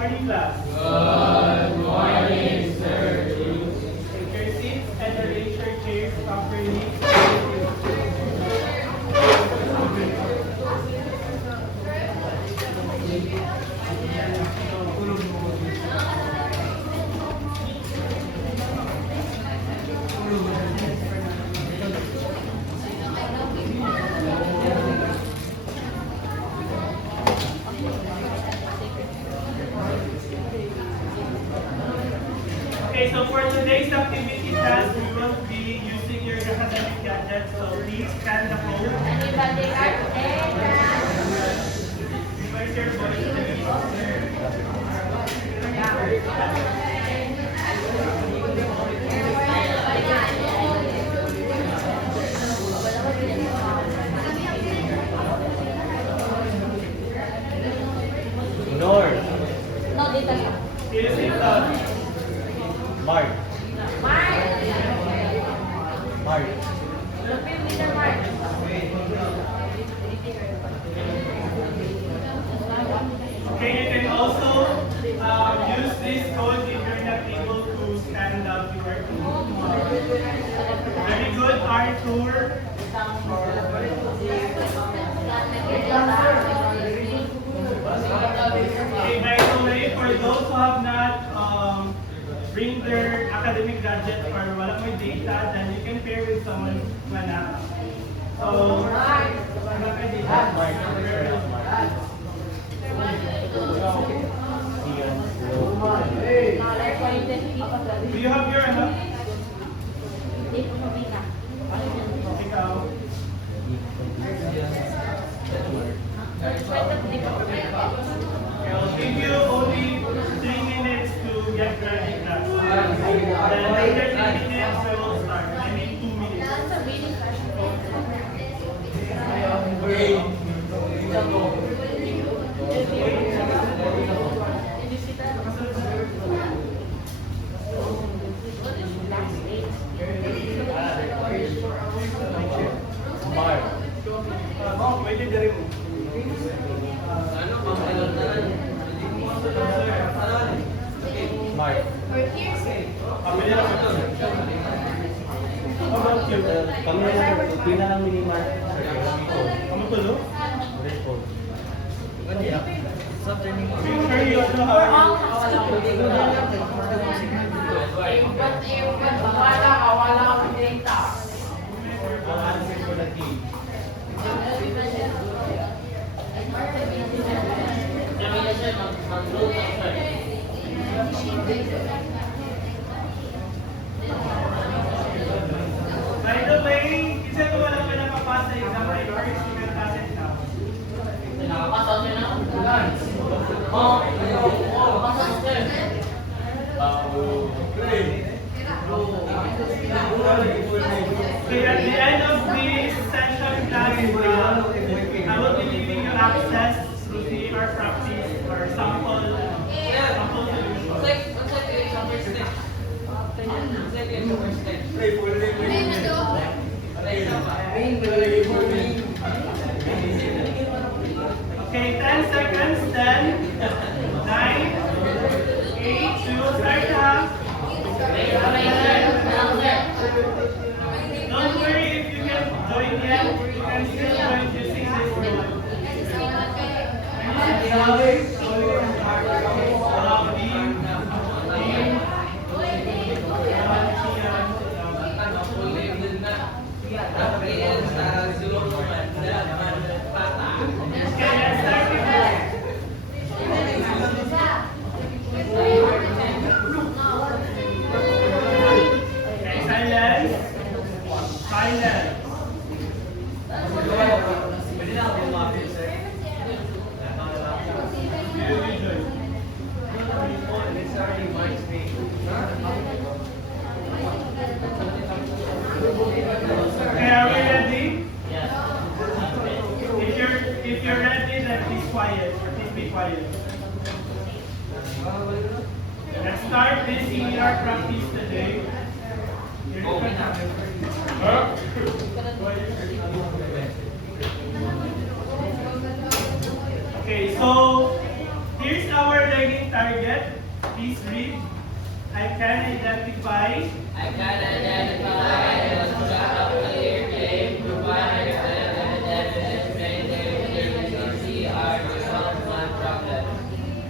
morning, class. Good morning, sir. Take your seats and arrange your chairs properly. Okay, so for today's activity class, we will be using your academic gadgets. So please scan the code. Anybody are there? Revise your voice, Nor. No, dito siya. please. Mark. Mark! Mark. Repeat with the mark. Okay, you can also use this code if you're not able to scan the QR code. Very good, Arthur. Okay, by the way, for those who have not bring their academic gadget or wala mo data, then you can pair with someone who na. So, wala ka data. Do you have your ano? Ikaw? Okay, I'll give you only 3 minutes to get ready, class. Then after 3 minutes, we will start. I mean 2 minutes. Mark. Pwede din mo. Mark. Pabili na ito. How about you? Kami na pina lang minimal. Kamu tulo? Report. Make sure you also have Ang answer ko na team. By the way, isa ko wala pa nakapasa exam ay first student pass it now. Okay, at the end of this session class, I will be giving you access to the our practice or sample solution. Okay, 10 seconds, 10, 9, 8, 2, start now. Don't worry if you can join yet, you can still join using this code. Okay, are we ready? If you're ready, then please quiet or please be quiet. Let's start this CER practice today. Okay, so here's our learning target. Please read. I can identify. I can identify the construct of clear claim provided that evidence made clearly are resolve one problem.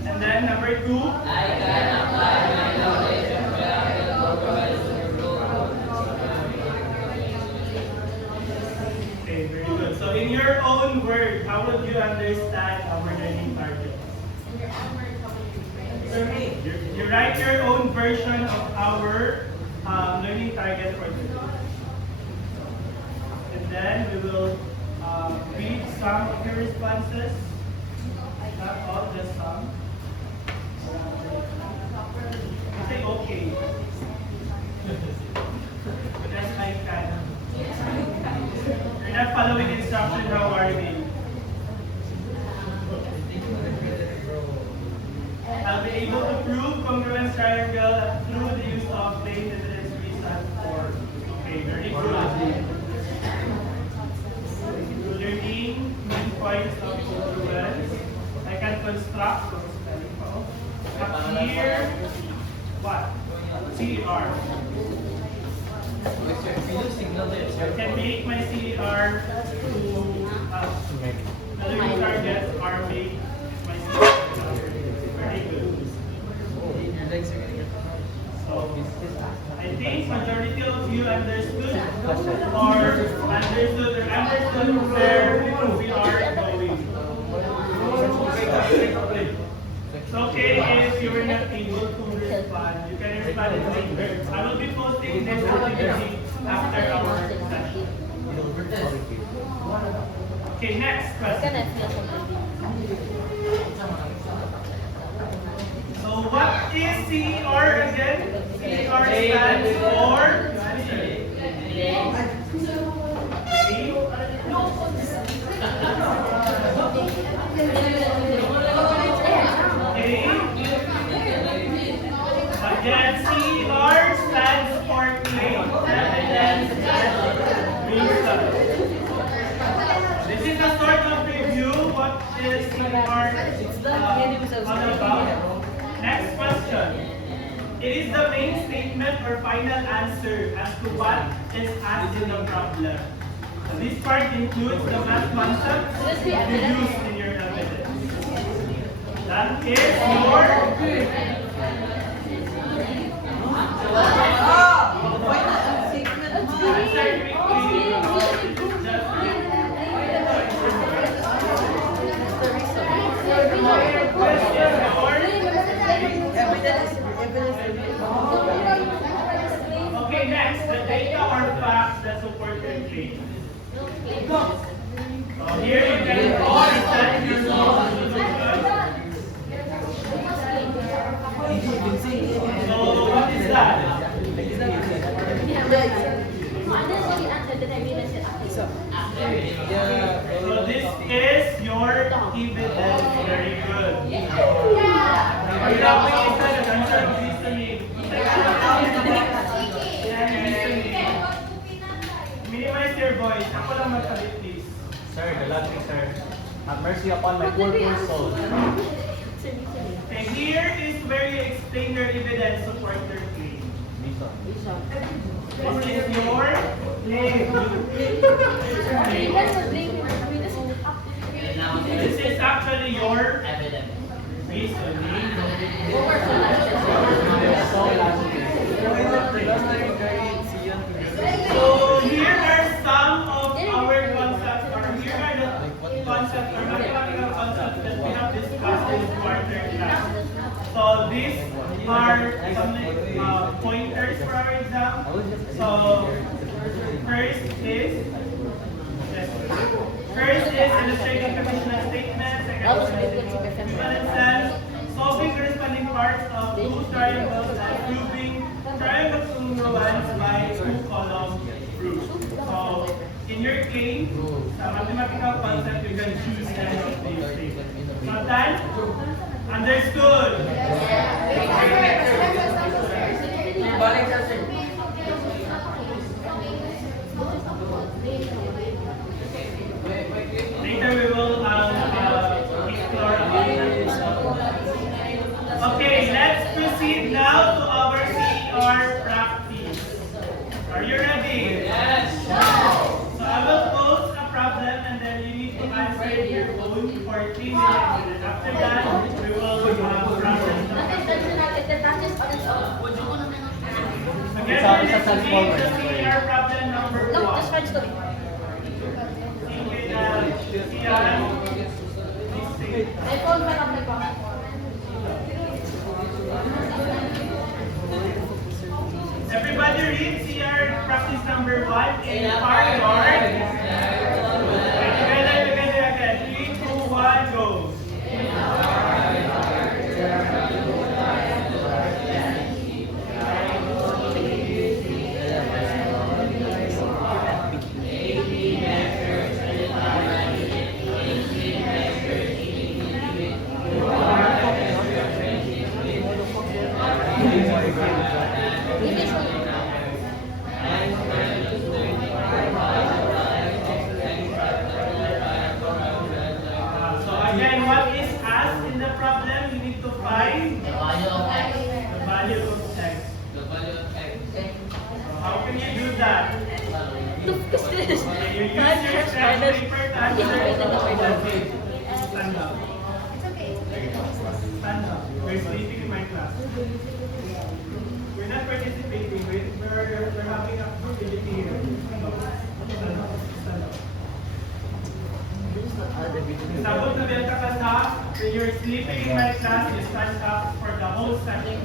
And then number 2. I can apply my knowledge of graphical properties rule. Okay, very good. So in your own word, how would you understand our learning target? You write your own version of our learning target for today. And then we will read some of your responses. Not all, just some. Say okay. Because I can. You're not following instruction, how are we? I'll be able to prove congruence triangle through the use of plain evidence reason or. Okay, very good. Learning main points of congruence. I can construct up here. What? CR. I can make my CR to the learning targets are made my CR. Very good. So, I think majority of you understood where we are going. It's okay if you were not able to respond. You can respond in later. I will be posting this activity after our session. Okay, next question. So what is CR again? CR stands for again, CR stands for claim, evidence, and reason. This is a sort of review. What is CR all about? Next question. It is the main statement or final answer as to what is asked in the problem. So this part includes the math concepts you use in your evidence. That is your Okay, next, the data or facts that support your claim. So here you can present your solution. So what is that? So this is your evidence. Very good. Minimize your voice. Ako lang magsalit, please. Sir, the logic, sir. Have mercy upon my poor soul. Okay, here is where you explain your evidence support your claim. This is your claim. This is actually your reasoning. So here are some of our concepts, or here are the concepts or mathematical concepts that we have discussed in quarter class. So these are some pointers for our exam. So first is illustrating conditional statements, equivalences, solving corresponding parts of two triangles and proving triangle congruence by two-column proof. So in your case, sa mathematical concept, you can choose any of these things. So that understood. Later we will explore about that. Okay, 3 minutes, and then after that, we will process the Again, we're listening to CR problem number 1. Everybody read CR practice number 1 in part yard. Together again. 3, 2, 1, go. So again, what is asked in the problem? You need to find the value of x. The value of x. How can you do that? Okay, you use your test paper to answer. Stand up. Stand up. We're sleeping in my class. We're not participating. We're having activity here. Stand up. Stand up. Stand up. Sabot na benta ka sa, when you're sleeping in my class, you stand up for the whole session.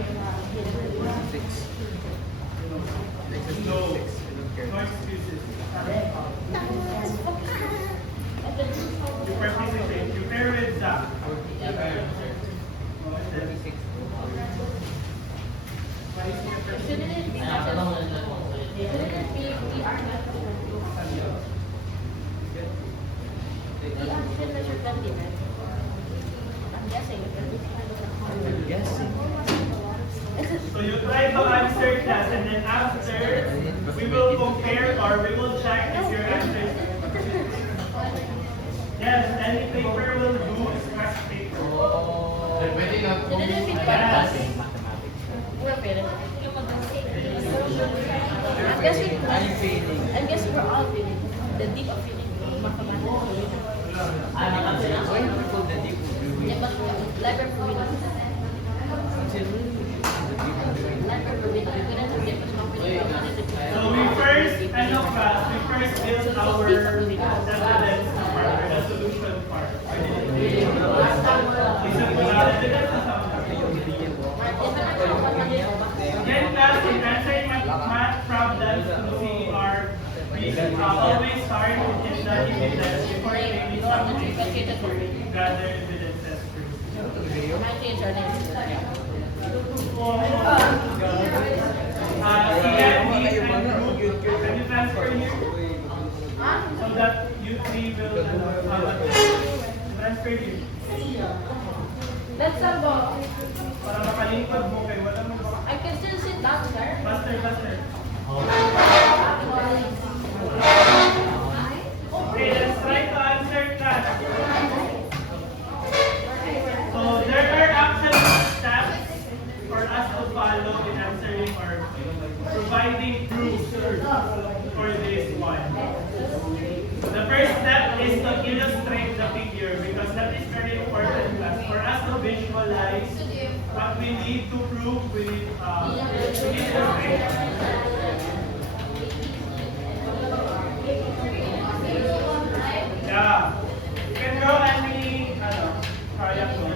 No. No excuses. You participate. You pair with Zach. So you try to answer class, and then after, we will compare or we will check if your answer is yes, any paper will do, scratch paper. Yes. I'm guessing we're all feeling the deep of feeling mathematics. Yeah, but library for me. So we first, we first build our evidence part, the solution part. Again, class, in answering math problems, we always start in the evidence before maybe something to gather evidences first. Can you transfer here? So that you three will transfer here. Let's go. Para makalingkod mo kayo, wala mo ba? I can still sit down, sir. Faster. Okay, let's try to answer that. So there are actually steps for us to follow in answering or providing proof for this one. The first step is to illustrate the figure because that is very important class. For us to visualize what we need to prove, we need illustrate. Yeah. You can go any triangle.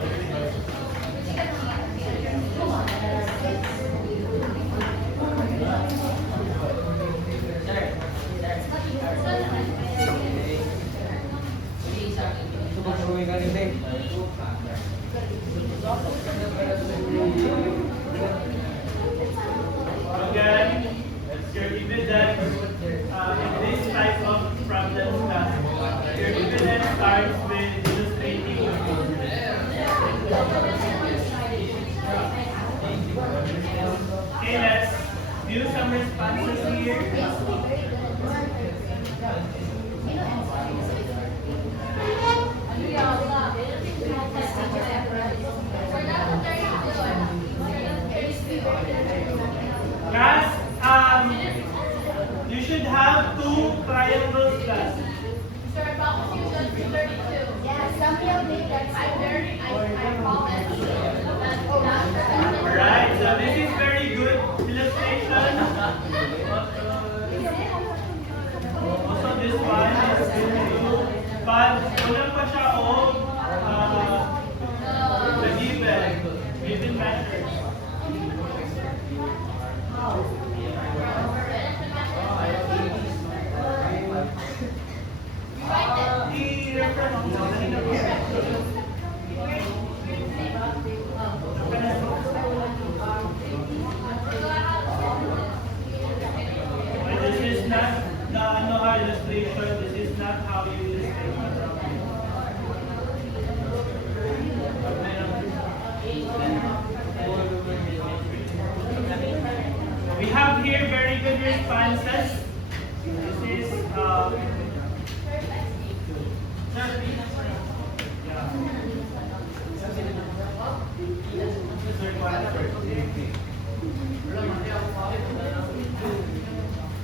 Again, you're given that in this type of problem class, your evidence starts with illustrating the figure. Okay, let's view some responses here. kulang pa siya o the given measures. I-reference mo kanina po. This is not the illustration. This is not how you illustrate the problem. We have here very good responses. This is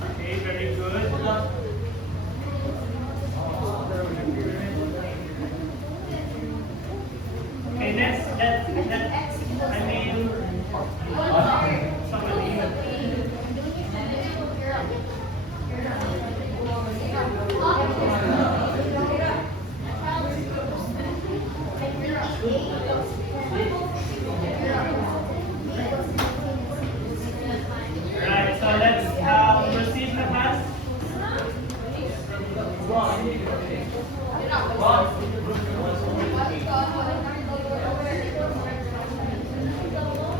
okay, very good. Okay, next, I mean, somebody. Right, so let's proceed the class.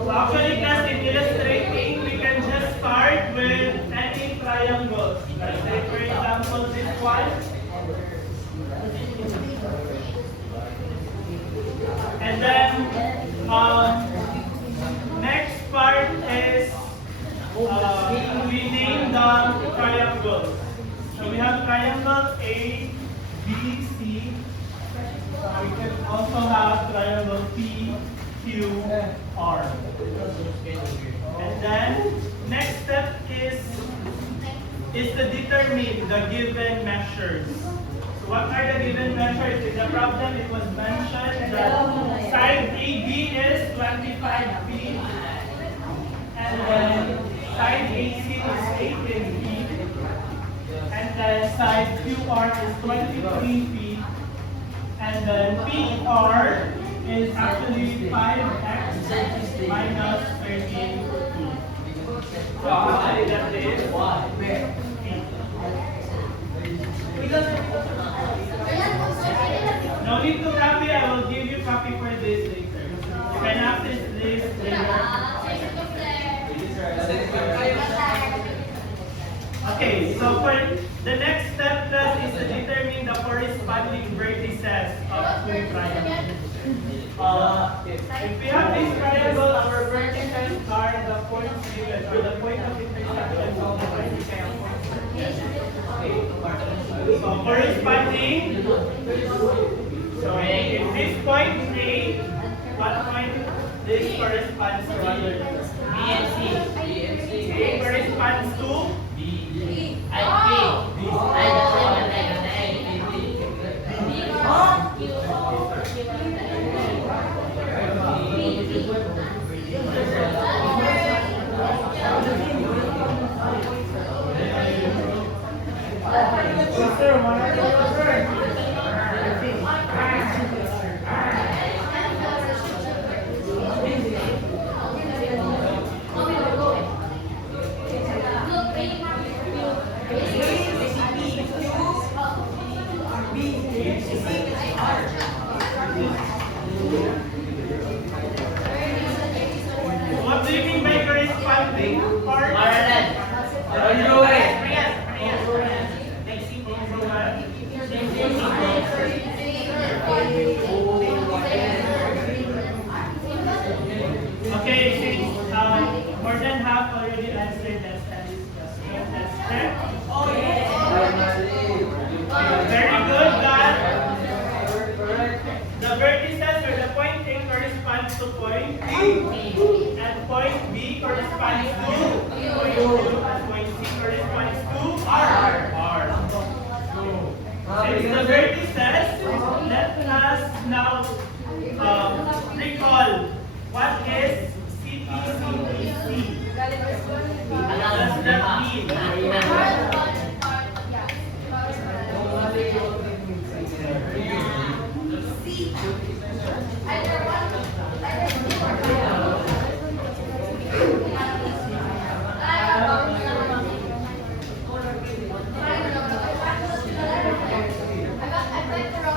So actually, class, in illustrating, we can just start with any triangles. Let's say, for example, this one. And then, next part is we name the triangles. So we have triangle A, B, C. We can also have triangle P, Q, R. And then next step is to determine the given measures. So what are the given measures? In the problem, it was mentioned that side AB is 25 feet, and then side AC is 18 feet, and then side QR is 23 feet, and then PR is actually 5x minus 13 feet. So actually that is no need to copy. I will give you copy for this later. You can access this later. Okay, so for the next step, class, is to determine the corresponding vertices of two triangles. If we have this triangle, our vertices are the points given, or the point of intersection of the vertices. So corresponding, so if this point A, what point this corresponds to other? B and C. A corresponds to B. And P. And the second leg of the A is B. What do you mean by corresponding? Okay, since more than half already answered that studies question, let's check. Very good, God. The vertices or the point A corresponds to point B, and point B corresponds to point Q, and point C corresponds to R. Since the vertices, let us now recall what is CPCPC. What does that mean?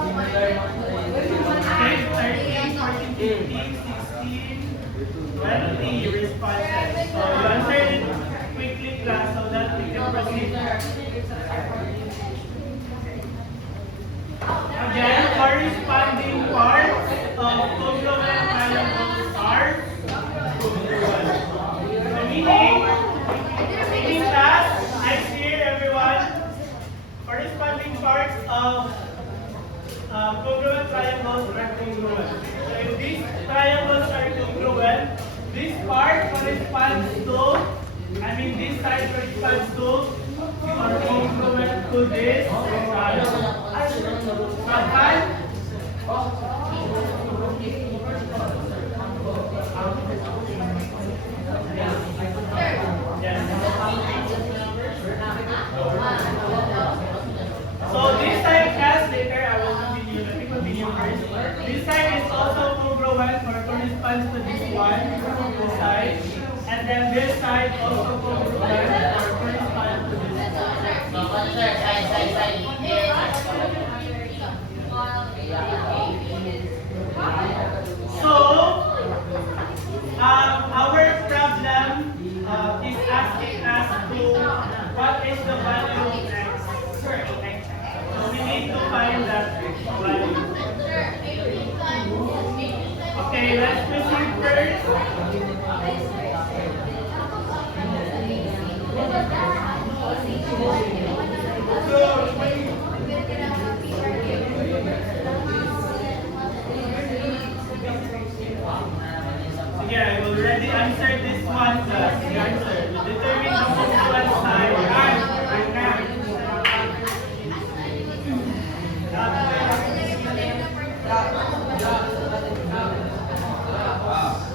Okay, 13, 14, 15, 16, 20 responses. So you answer it quickly, class, so that we can proceed. Again, corresponding parts of congruent triangles are congruent. So meaning class, next year everyone, corresponding parts of congruent triangles are congruent. So if these triangles are congruent, this part corresponds to, this side corresponds to, or congruent to this triangle. Pagkat, yes. So this side class later, I will continue. Let me continue first. This side is also congruent or corresponds to this one, this side. And then this side also congruent or corresponds to this So, our problem is asking us to what is the value of x. So we need to find that value. Okay, let's proceed first. Yeah, I already answered this one. The answer. Determine the congruent side.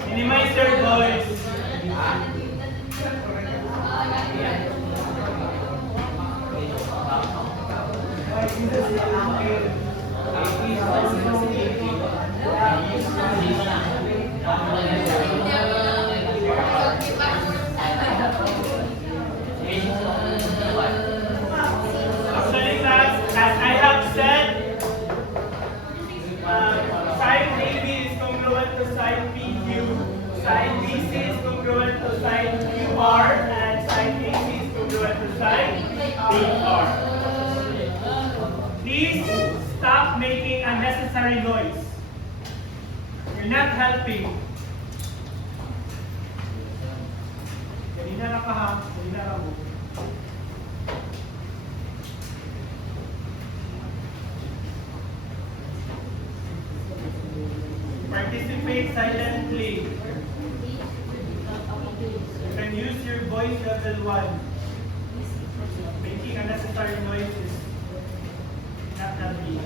Minimize your voice. Actually, class, as I have said, side AB is congruent to side PQ, side BC is congruent to side QR, and side AC is congruent to side PR. Please stop making unnecessary noise. You're not helping. Kanina na ka ha, kanina na mo. Participate silently. You can use your voice level 1. Making unnecessary noise is not healthy.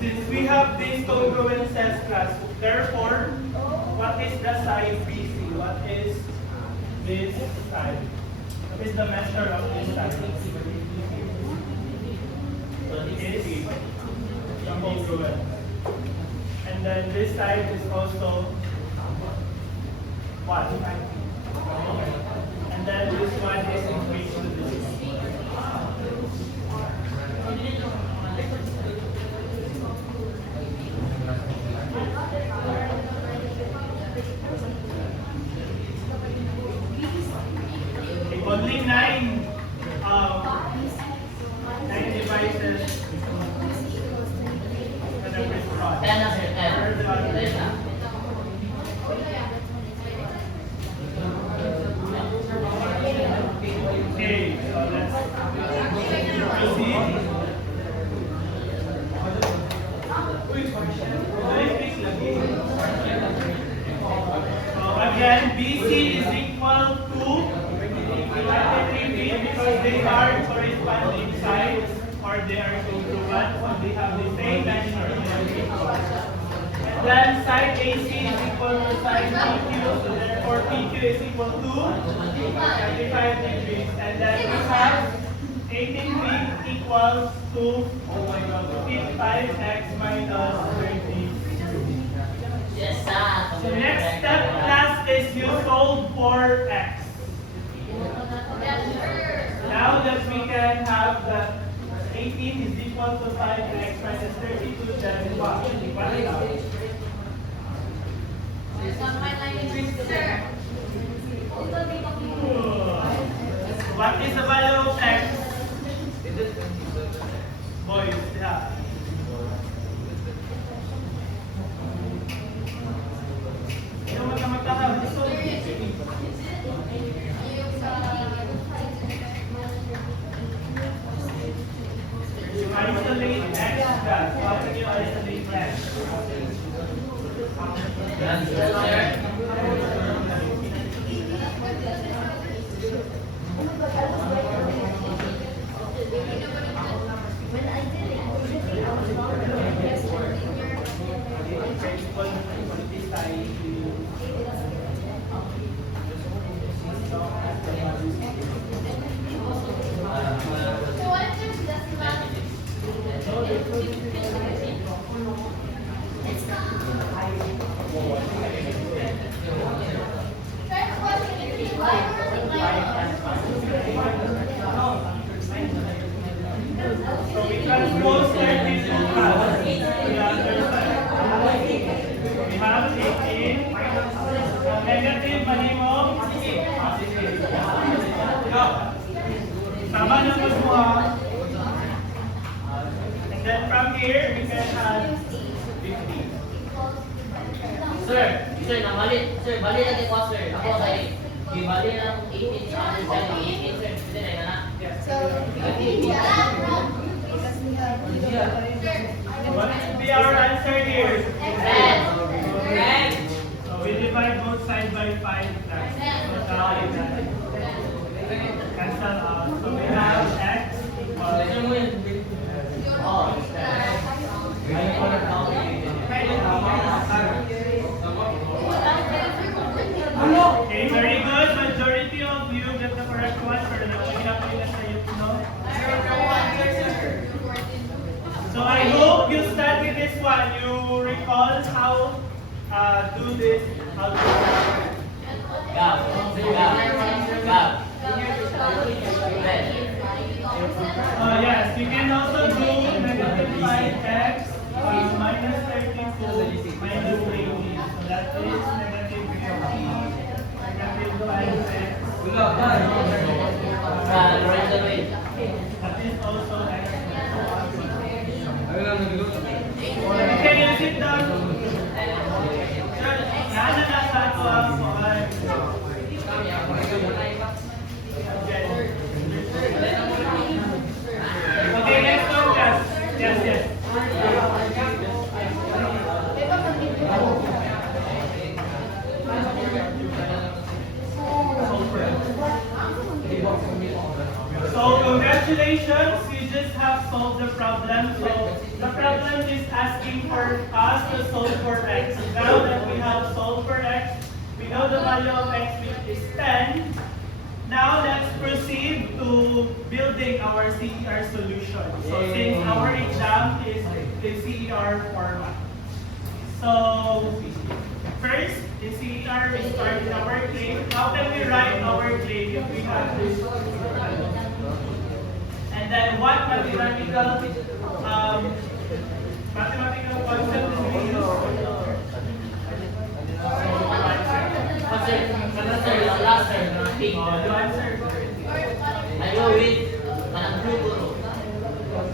Since we have these congruences class, therefore, what is the side BC? What is this side? What is the measure of this side? It is congruent. And then this side is also what? And then this one is increased to this one. Only 9 devices that are respond. Okay, so let's proceed. So again, BC is equal to 23 feet because they are corresponding sides or they are congruent, so they have the same measure. And then side AC is equal to side PQ, so therefore PQ is equal to 35 degrees. And then we have 18 week equals to 5x minus 30. Yes, sir. So next step class is you solve for x. Now that we can have the 18 is equal to 5x minus 32, then what? What is the value of x? Boys, yeah. Ito magkamagkakab. Yung isolate x, guys. How can you isolate x? Yes, sir. So we transpose 32 to the other side. We have 18. Negative, mali mo. Tama na mo. And then from here, we can add 50. Sir, sir, bali lagi ko, sir. Ako kay gibali ng 18 sa other side, 18, sir. Pwede na na. What should be our answer here? Correct. So we divide both sides by 5. Cancel out. So we have x equals. Okay, very good. Majority of you get the correct one. Pero nagpagkakap nila sa iyo, no? So I hope you study this one. You recall how do this. How to yes, you can also do negative 5x minus 32 minus 80. So that is negative 50. Negative 5x. That is also x. Okay, you sit down. Nana na sa ako ang okay, next one, guys. Yes. So congratulations, you just have solved the problem. So the problem is asking for us to solve for x. Now that we have solved for x, we know the value of x, which is 10. Now let's proceed to building our CER solution. So since our exam is the CER format. So first, in CER, we start with our claim. How can we write our claim if we have this? And then what mathematical concept is we use?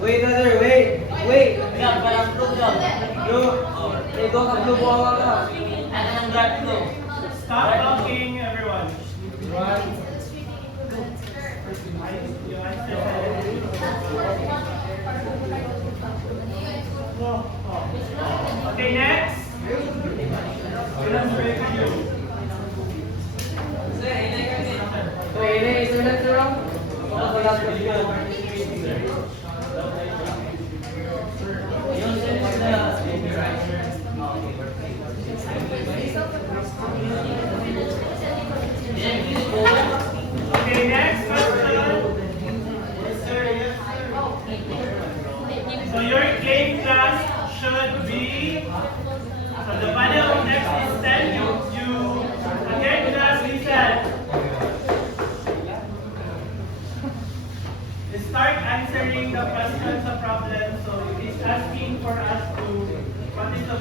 Wait, brother, wait. Gab, parang blue gab. Blue. Ito ka blue buhawa ka. Ano ang grab ko? Stop talking, everyone. Okay, next. Let's review. Wait, isa lang sir. Wala ka dito.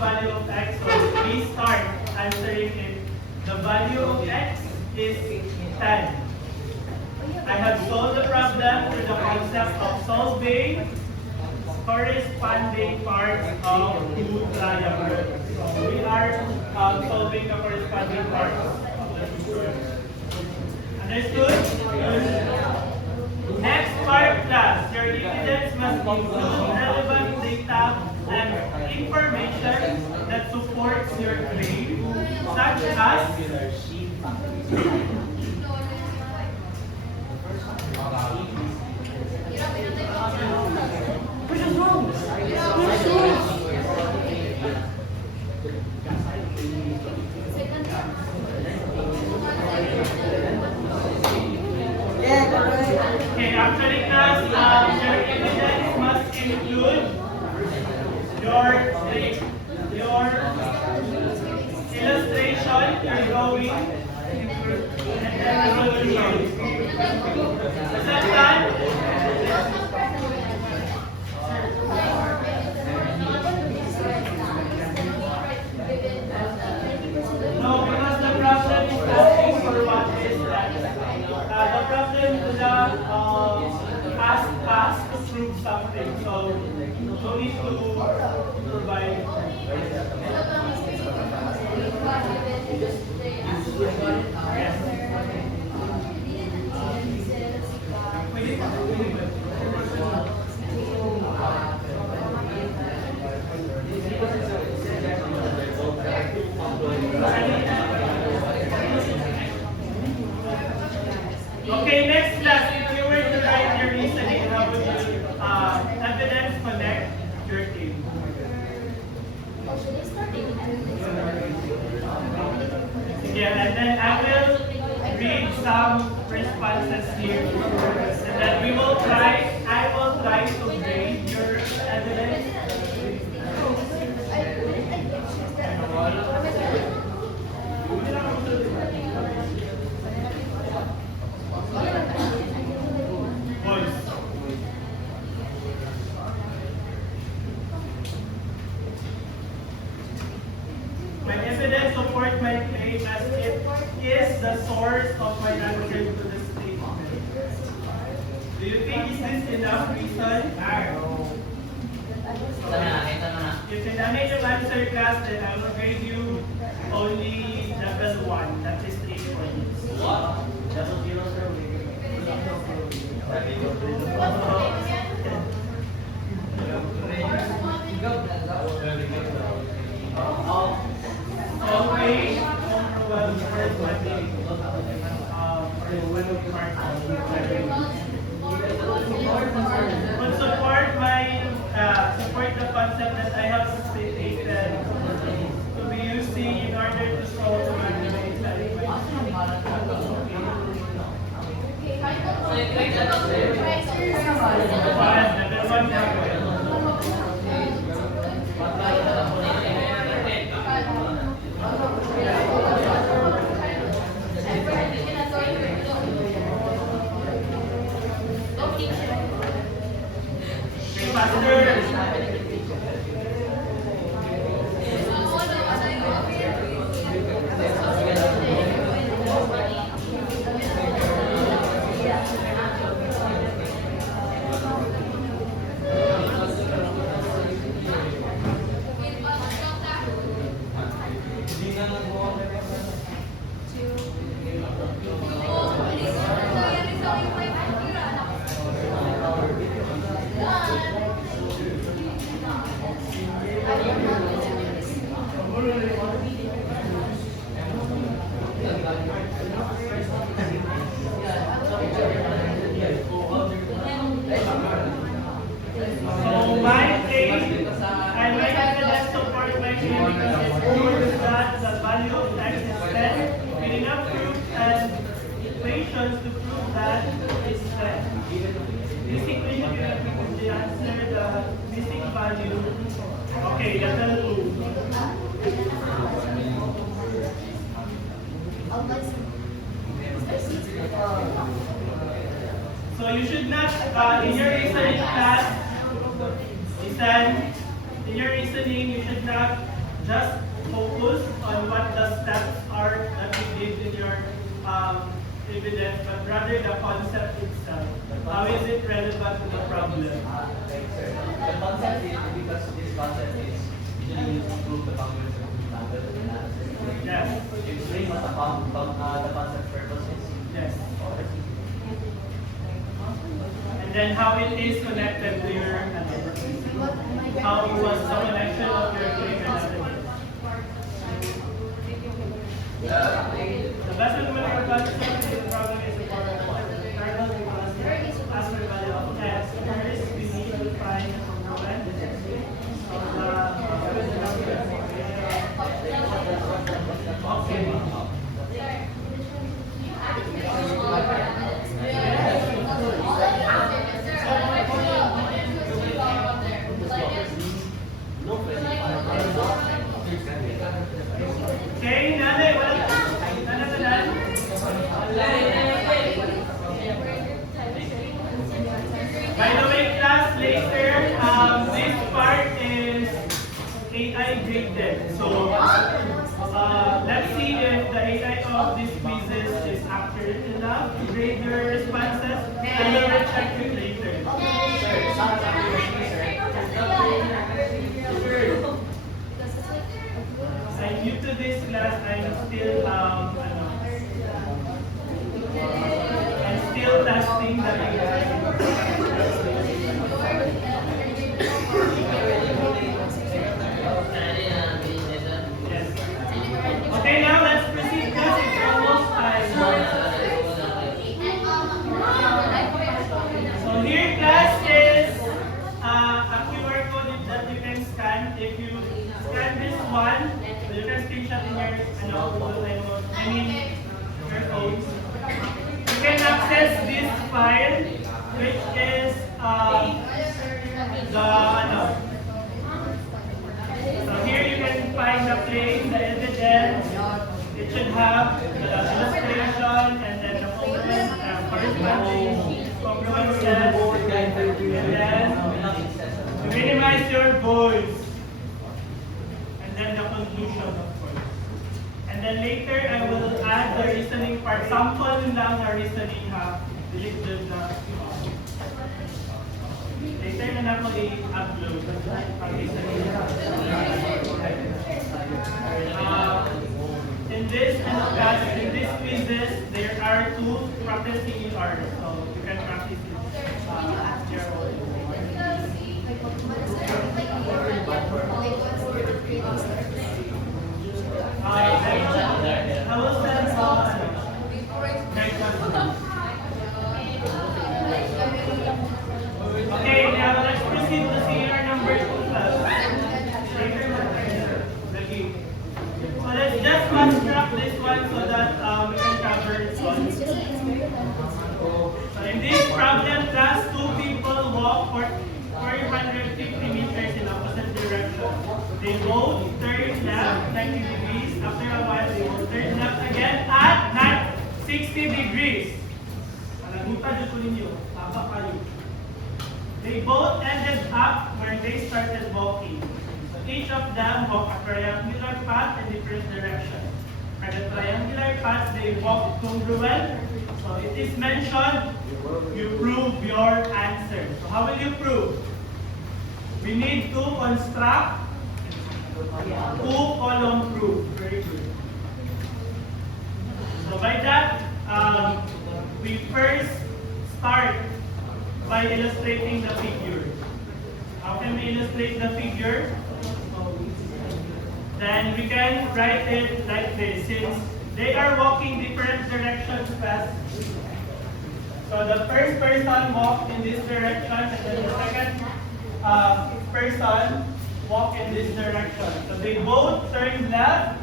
value of x. So we start answering it. The value of x is 10. I have solved the problem through the concept of solving corresponding parts of two triangles. So we are solving the corresponding parts. Understood? Next part class, your evidence must include relevant data and information that supports your claim, such as okay, actually class, your evidence must include your illustration, your drawing, and then the solution. Is that done? No, because the problem is asking for what is that. The problem is ask us to prove something, so you need to provide. Okay, next class, if you were to write your reasoning, how would you evidence connect your team? Yeah, and then I will read some responses here. And then I will try to grade your evidence. Voice. My evidence support my claim as it is the source of my answer to the statement. Do you think is this enough reason? No. If you damage your answer class, then I will grade you only level 1, that is 3 points. What? Level 0, sir. Always overwhelmed first would support the concept that I have stated to be using in order to solve the mathematical So my case, I like evidence support my claim because it proves that the value of x is 10, with enough proof and equations to prove that it's 10. This equation will the answer the missing value. Okay, level 2. So you should not, in your reasoning class, in your reasoning, you should not just focus on what the steps are that you did in your evidence, but rather the concept itself. How is it relevant to the problem? Right, sir. The concept is, because this concept is usually used to prove the congruence of the matter analysis. Yes. You explain what the concept purpose is. Yes. Oh, that's easy. And then how it is connected to your how was the connection of your claim anatomy. The best way to make a concept problem is important. As per value of x, first we need to find okay, nanay, wala na. By the way, class, later, this part is AI graded. So, let's see if the AI of these quizzes is accurate enough to grade your responses. And we will check it later. Sir, it's not accuracy, sir. I'm new to this class. I'm still testing the Yes. Okay, now let's proceed because it's almost time. So here, class, is a QR code that you can scan. If you scan this one, so you can screenshot in your your phones. You can access this file, which is so here you can find the claim, the evidence. It should have the illustration and then the corresponding congruences. And then you minimize your voice. And then the conclusion, of course. And then later I will add the reasoning part. Sample lang na reasoning ha. Delete dyan na. Later na na ko i-upload. In this class, in this quizzes, there are 2 practice CER. So you can practice it your own. I will send next one. Okay, now let's proceed to CR number 2 class. So let's just fast track this one so that we can cover it all. So in this problem class, 2 people walk for 450 meters in opposite direction. They both turn left 90 degrees. After a while, they will turn left again at 60 degrees. They both ended up where they started walking. So each of them walked a triangular path in different directions. For the triangular path, they walked congruent. So it is mentioned, you prove your answer. So how will you prove? We need to construct 2-column proof. Very good. So by that, we first start by illustrating the figure. How can we illustrate the figure? Then we can write it like this. Since they are walking different directions fast. So the first person walked in this direction and then the second person walked in this direction. So they both turn left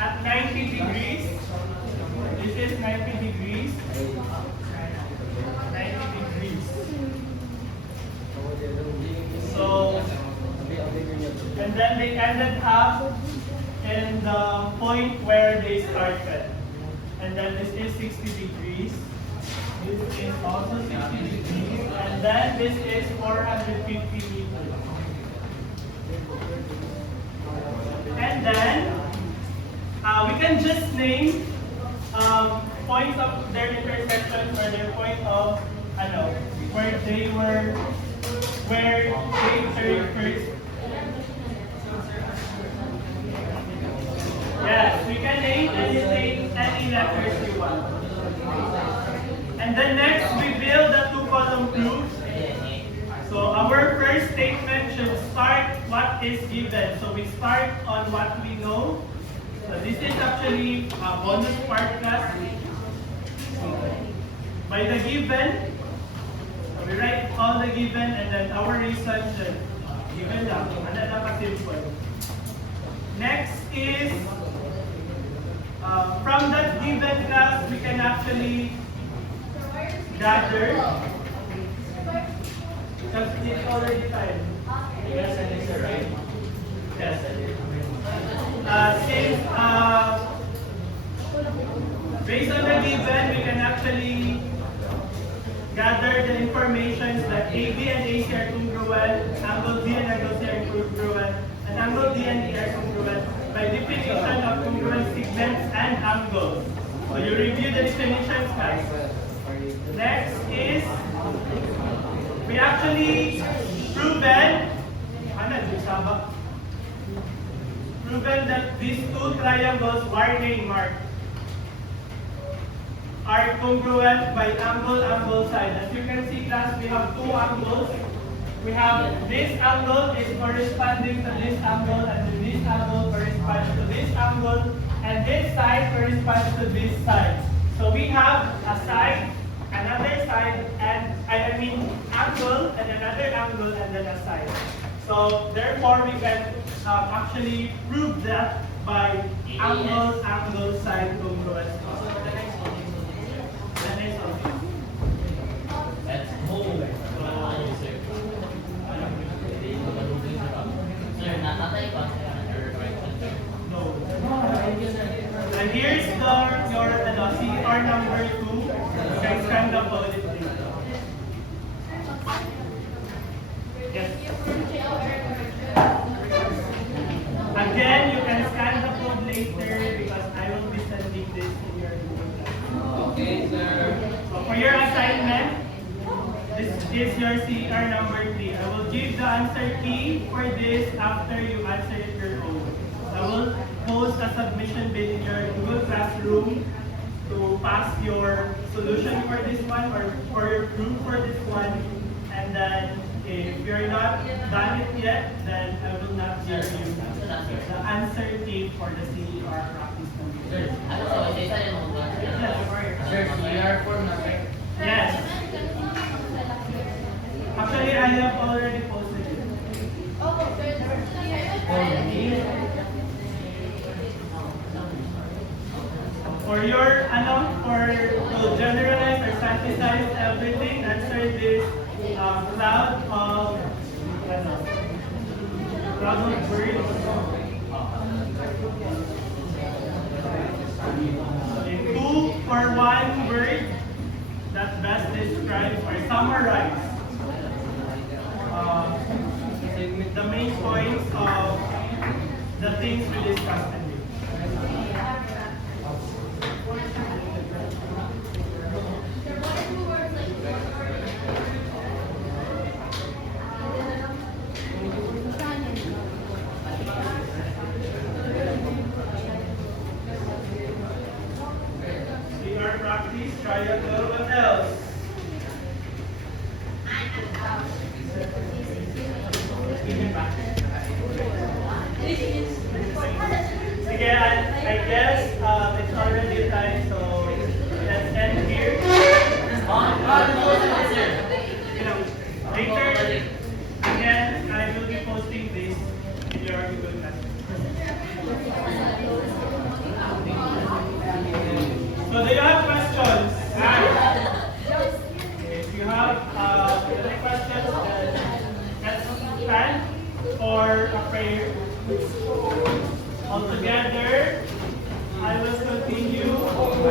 at 90 degrees. This is 90 degrees. 90 degrees. So, and then they ended up in the point where they started. And then this is 60 degrees. This is also 60 degrees. And then this is 450 meters. We can just name points of their intersections or their point of where they turned first. Yes, we can name anything, any letters you want. And then next, we build a two-column proof. So our first statement should start what is given. So we start on what we know. So this is actually a bonus part class. By the given, so we write all the given and then our reason should given lang. Ano lang ka-simple. Next is, from that given class, we can actually gather. Because it's already time. Yes, and it's right. Yes. Since based on the given, we can actually gather the information that AB and AC are congruent, angle D and angle C are congruent, and angle D and E are congruent by definition of congruent segments and angles. So you review the definitions, guys. Next is, we actually proven that these two triangles, Warney mark, are congruent by angle side. As you can see, class, we have two angles. We have this angle is corresponding to this angle, and then this angle corresponds to this angle, and this side corresponds to this side. So we have a side, another side, and I mean angle, and another angle, and then a side. So therefore, we can actually prove that by angle, side congruence. That's whole. Sir, nakatay pa siya under right center. No. And here's your CR number 2. You can scan the code. Yes. Again, you can scan the code later because I will be sending this in your Google Class. Okay, sir. So for your assignment, this is your CR number 3. I will give the answer key for this after you answer it your own. I will post a submission bid in your Google Classroom to pass your solution for this one or for your proof for this one. And then if you're not done it yet, then I will not give you the answer key for the CR practice Sir, computer. ano sa isa yung mga Sir, CR form na sir. Yes. Actually, I have already posted it. For your, to generalize or synthesize everything, answer this cloud of words. In 2 for 1 word that best describes or summarizes the main points of the things we discussed today. CR practice, triangle, what else? Sige, I guess it's already time, so let's end here. Later, again, I will be posting this in your Google Class. So do you have questions? If you have any questions, then let's stand for a prayer. All together.